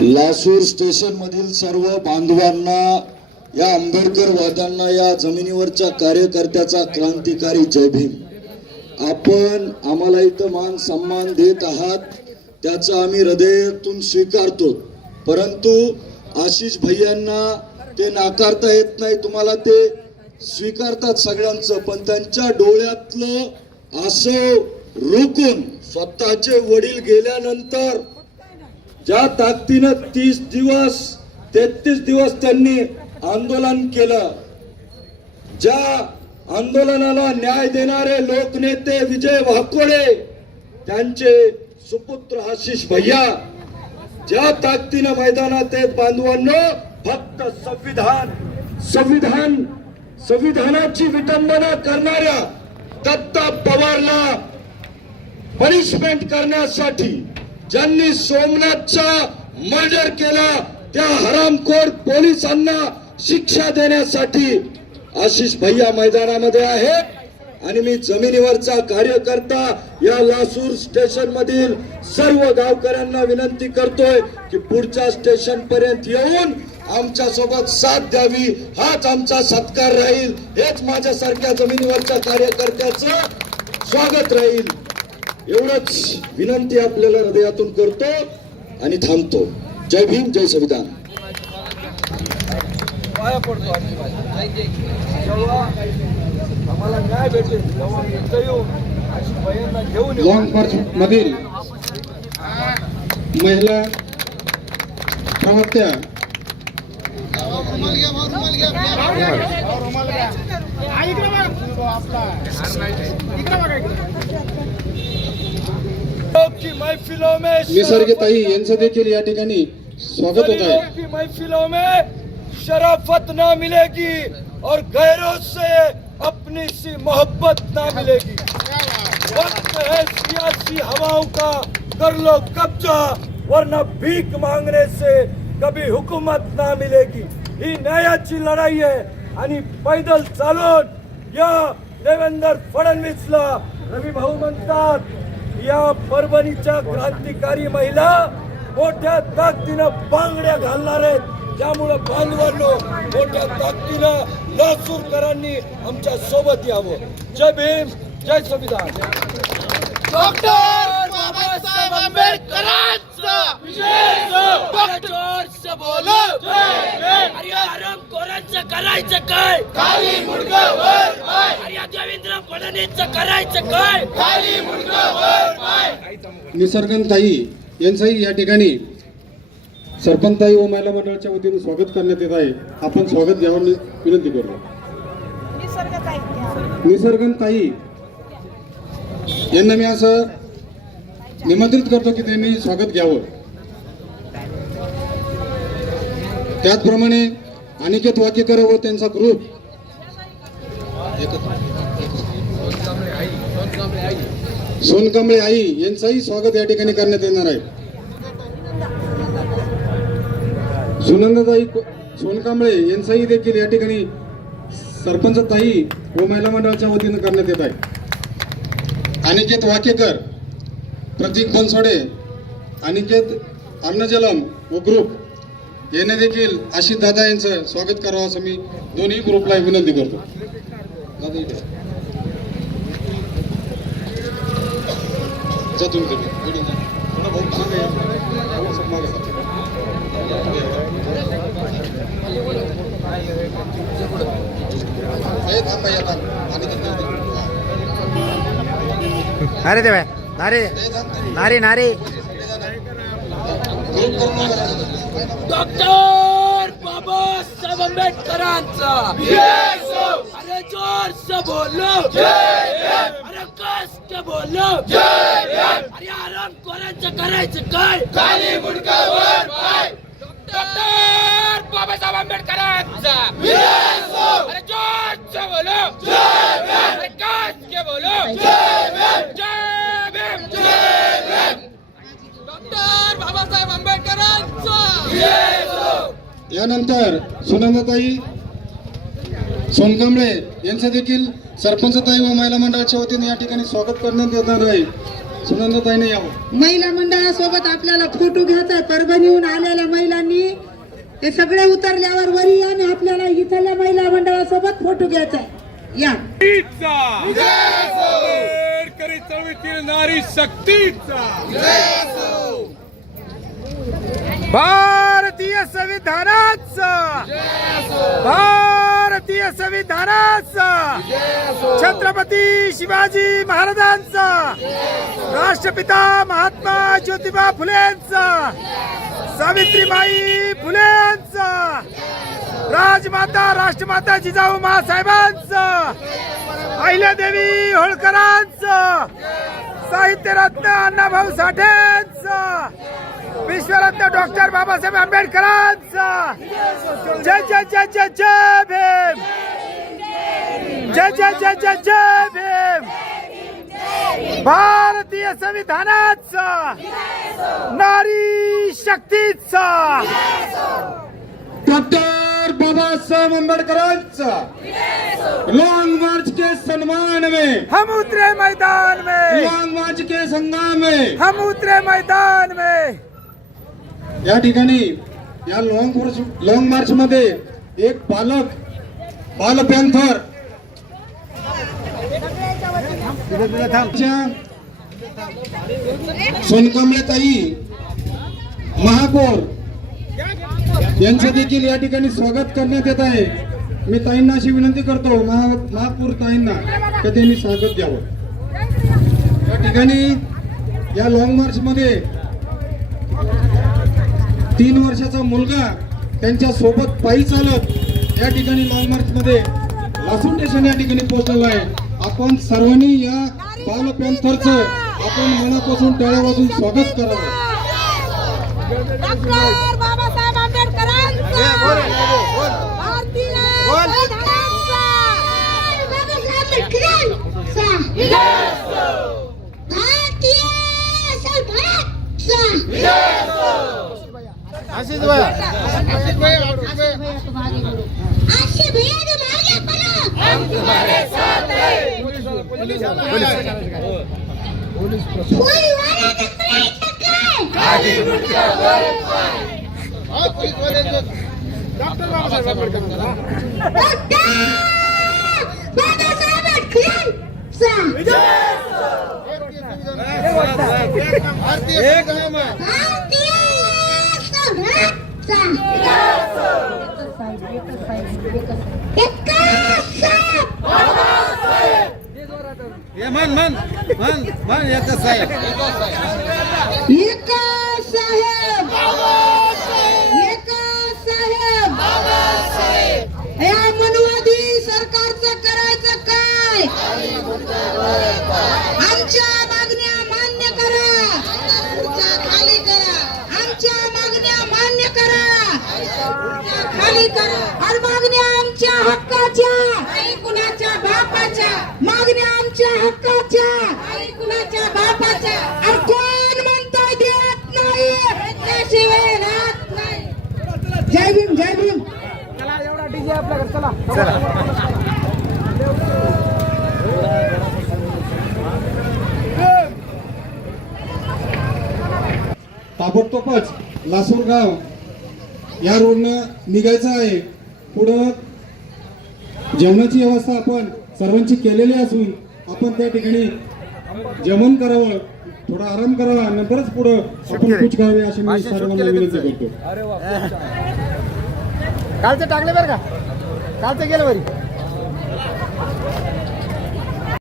Lasur station मधील सर्व बांधवांना या आंबेडकर वादांना या जमिनीवरच्या कार्यकर्त्याचा क्रांतिकारी जय भीम. आपण आम्हाला इथं मान सन्मान देत आहात त्याचा आम्ही हृदयातून स्वीकारतो. परंतु आशिष भैयांना ते नाकारता येत नाही तुम्हाला ते स्वीकारतात सगळ्यांचं पण त्यांच्या डोळ्यातलं असं रोखून स्वतःचे वडील गेल्यानंतर ज्या ताकदीनं तीस दिवस तेहतीस दिवस त्यांनी आंदोलन केलं ज्या आंदोलनाला न्याय देणारे लोकनेते विजय वाकोडे त्यांचे सुपुत्र आशिष भैया ज्या ताकदीनं मैदानात आहेत बांधवांनो फक्त संविधान संविधान संविधानाची विटंबना करणाऱ्या दत्ता पवारला पनिशमेंट करण्यासाठी ज्यांनी सोमनाथचा मर्डर केला त्या हरामखोर पोलिसांना शिक्षा देण्यासाठी आशिष भैया मैदानामध्ये आहे. आणि मी जमिनीवरचा कार्यकर्ता या लासूर स्टेशन मधील सर्व गावकऱ्यांना विनंती करतोय की पुढच्या स्टेशन पर्यंत येऊन आमच्यासोबत साथ द्यावी. हाच आमचा सत्कार राहील. हेच माझ्यासारख्या जमिनीवरच्या कार्यकर्त्याचं स्वागत राहील. एवढंच विनंती आपल्याला हृदयातून करतो आणि थांबतो. जय भीम जय संविधान. लॉंग मार्च मधील महिला प्रवक्त्या में निसर्गताई यांचं देखील या ठिकाणी स्वागत होत आहे. की महफिलों में शराफत ना मिलेगी और गैरों से अपनी सी मोहब्बत ना मिलेगी। वक्त है सियासी हवाओं का कर लो कब्जा वरना भीख मांगने से कभी हुकूमत ना मिलेगी। ही न्यायाची लढाई आहे आणि पैदल चालून या देवेंद्र फडणवीसला रवी भाऊ म्हणतात या परभणीच्या क्रांतिकारी महिला मोठ्या ताकदीनं बांगड्या घालणार आहेत. त्यामुळं बांधवांनो मोठ्या ताकदीनं लासूरकरांनी आमच्यासोबत यावं. जय भीम जय संविधान. डॉक्टर बाबासाहेब आंबेडकरांचा डॉक्टर बोलो अरे आराम कोरांचं करायचं काय? खाली मुडकं देवेंद्र फडणवीसचं करायचं काय? निसर्गनताई यांचंही या ठिकाणी सरपंचताई व महिला मंडळाच्या वतीने स्वागत करण्यात येत आहे. आपण स्वागत घ्यावं विनंती करतो निसर्गनताई यांना मी असं निमंत्रित करतो की त्यांनी स्वागत घ्यावं. त्याचप्रमाणे अनिकेत वाकेकर व त्यांचा ग्रुप सोनकांबळे आई यांचंही स्वागत या ठिकाणी करण्यात येणार आहे. सुनंदताई सोनकांबळे यांचाही देखील या ठिकाणी सरपंच ताई व महिला मंडळाच्या वतीनं करण्यात येत आहे. अनिकेत वाकेकर प्रतीक बनसोडे अनिकेत अन्नजलम व ग्रुप यांनी देखील आशिष दादा यांचं स्वागत करावं असं मी दोन्ही ग्रुपला विनंती करतो. जा तुम्ही तुम्ही. हे. हा. नारे देवा नारे. नारे. डॉक्टर बाबासाहेब आंबेडकरांचा अरे जोर से बोलो। अरे कस के बोलो। अरे आराम कोरांचं करायचं काय खाली मुडकं वर पाय डॉक्टर बाबासाहेब आंबेडकरांचा अरे जोर से बोलो। अरे कस के बोलो। जय भीम। डॉक्टर बाबासाहेब आंबेडकरांचा यानंतर सुनंदाताई सोनकांबळे यांचं देखील सरपंचताई व महिला मंडळाच्या वतीने या ठिकाणी स्वागत करण्यात येणार आहे. सुनंदाताईने यावं. महिला मंडळासोबत आपल्याला फोटो घ्यायचा परभणीहून आलेल्या महिलांनी हे सगळे उतरल्यावर वरी या आणि आपल्याला इथल्या महिला मंडळासोबत फोटो घ्यायचा या. चळवळीतील नारी शक्तीचा. भारतीय संविधानाचा. भारतीय संविधानाचा. छत्रपती शिवाजी महाराजांचा. राष्ट्रपिता महात्मा ज्योतिबा फुलेंचा. सावित्रीबाई फुलेंचा. राजमाता राष्ट्रमाता जिजाऊ साहेबांचा अहिल्यादेवी होळकरांचं. साहित्यरत्न अण्णाभाऊ साठेंचं. विश्वरत्न डॉक्टर बाबासाहेब आंबेडकरांचं. जय जय जय जय जय भीम. जय जय जय जय जय भीम. भारतीय संविधानाचा नारी शक्तीचा. डॉक्टर बाबासाहेब आंबेडकरांचा लॉन्ग मार्च के सम्मान में हम उतरे मैदान में. लॉन्ग मार्च के संग्राम में हम उतरे मैदान में. या ठिकाणी या लॉंग मार्च लॉंग मार्च मध्ये एक बालक बाल पॅन्थर सोनकमलेताई महापौर. यांचं देखील या ठिकाणी स्वागत करण्यात येत आहे. मी ताईंना अशी विनंती करतो महापौर ताईंना का त्यांनी स्वागत द्यावं. या ठिकाणी या लॉंग मार्च मध्ये तीन वर्षाचा मुलगा त्यांच्यासोबत पायी चालत या ठिकाणी लॉंग मार्च मध्ये लासूर स्टेशन या ठिकाणी पोहोचलेलं आहे. आपण सर्वांनी या बाल पॅन्थरचं आपण मनापासून टाळ्या वाजून स्वागत करावं. भारतीय संविधानाचा भारतीय संविधानाचा आशी भैया ने मारे पड़ा हम तुम्हारे साथ हैं कोई वाला टकराई टकराई साहेब साहेब या मनवादी सरकारचं करायचं काय आमच्या मागण्या मान्य करा खुर्च्या खाली करा आमच्या मागण्या मान्य करा खुर्च्या खाली करा. आणि मागण्या आमच्या हक्काच्या. आई कुणाच्या बापाच्या? मागण्या आमच्या हक्काच्या. आई कुणाच्या बापाच्या? कोण म्हणताय देत नाही? त्याशिवाय राहत नाही. जय भीम जय भीम. ताबडतोबच लासूर गाव. या रोडनं निघायचं आहे. पुढं जेवणाची व्यवस्था आपण सर्वांची केलेली असून आपण त्या ठिकाणी जेवण करावं थोडा आराम करावा नंतरच पुढं आपण कुछ करावे अशी मी सर्वांना विनंती करतो. कालचं टाकलं बरं का? कालचं गेलं बरी